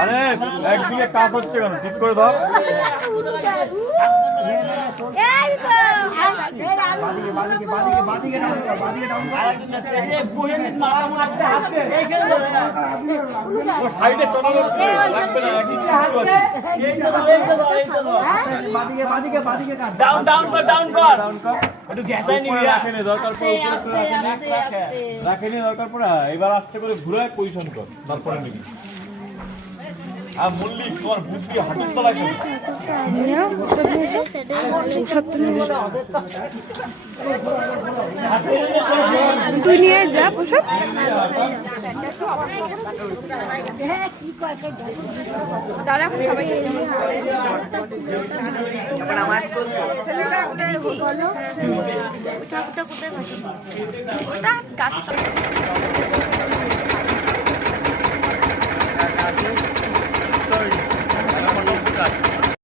আরে একদিকে কাজ হচ্ছে কেন ঠিক করে দাও। দরকার পড়ে এবার আস্তে করে ঘুরে পজিশন কর তারপরে নিবি। আর মল্লিক তোমার বুদ্ধি হাঁটুর তলা গেল। তুই নিয়ে যা দাদা সবাই আমার কোথায়